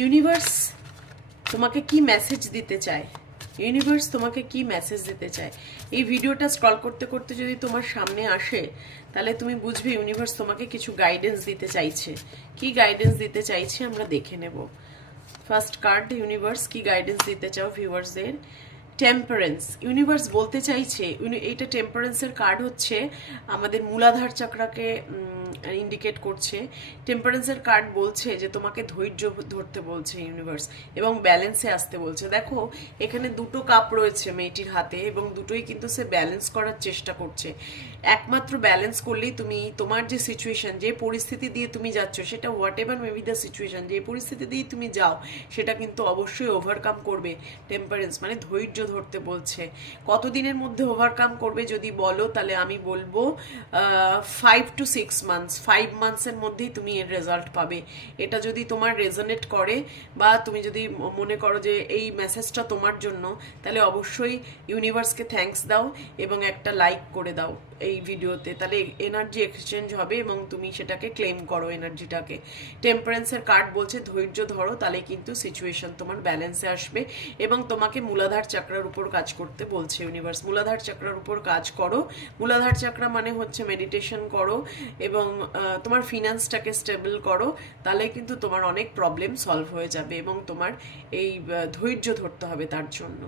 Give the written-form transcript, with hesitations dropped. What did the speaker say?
Universe তোমাকে কি message দিতে চায়, ইউনিভার্স তোমাকে কি মেসেজ দিতে চায়। এই ভিডিওটা স্ক্রল করতে করতে যদি তোমার সামনে আসে, তাহলে তুমি বুঝবে ইউনিভার্স তোমাকে কিছু গাইডেন্স দিতে চাইছে। কি গাইডেন্স দিতে চাইছে আমরা দেখে নেব। ফার্স্ট কার্ড, ইউনিভার্স কি গাইডেন্স দিতে চাও ভিউয়ার্সদের। টেম্পারেন্স, ইউনিভার্স বলতে চাইছে, এইটা টেম্পারেন্সের কার্ড হচ্ছে আমাদের মূলাধার চক্রাকে ইন্ডিকেট করছে। টেম্পারেন্সের কার্ড বলছে যে তোমাকে ধৈর্য ধরতে বলছে ইউনিভার্স এবং ব্যালেন্সে আসতে বলছে। দেখো এখানে দুটো কাপ রয়েছে মেয়েটির হাতে এবং দুটোই কিন্তু সে ব্যালেন্স করার চেষ্টা করছে। একমাত্র ব্যালেন্স করলেই তুমি তোমার যে সিচুয়েশন, যে পরিস্থিতি দিয়ে তুমি যাচ্ছ, সেটা what ever maybe the situation, যে পরিস্থিতি দিয়ে তুমি যাও সেটা কিন্তু অবশ্যই ওভারকাম করবে। টেম্পারেন্স মানে ধৈর্য ধরতে বলছে। কতদিনের মধ্যে ওভারকাম করবে যদি বলো, তাহলে আমি বলবো 5 to 6 months, 5 মান্থসের মধ্যেই তুমি এর রেজাল্ট পাবে। এটা যদি তোমার রেজোনেট করে বা তুমি যদি মনে করো যে এই মেসেজটা তোমার জন্য, তাহলে অবশ্যই ইউনিভার্সকে থ্যাঙ্কস দাও এবং একটা লাইক করে দাও এই ভিডিওতে। তাহলে এনার্জি এক্সচেঞ্জ হবে এবং তুমি সেটাকে ক্লেম করো এনার্জিটাকে। টেম্পারেন্সের কার্ড বলছে ধৈর্য ধরো, তাহলে কিন্তু সিচুয়েশন তোমার ব্যালেন্সে আসবে এবং তোমাকে মূলাধার চক্রের উপর কাজ করতে বলছে ইউনিভার্স। মূলাধার চক্রের উপর কাজ করো। মূলাধার চক্র মানে হচ্ছে মেডিটেশন করো এবং তোমার ফিনান্সটাকে স্টেবল করো, তাহলে কিন্তু তোমার অনেক প্রবলেম সলভ হয়ে যাবে এবং তোমার এই ধৈর্য ধরতে হবে তার জন্য।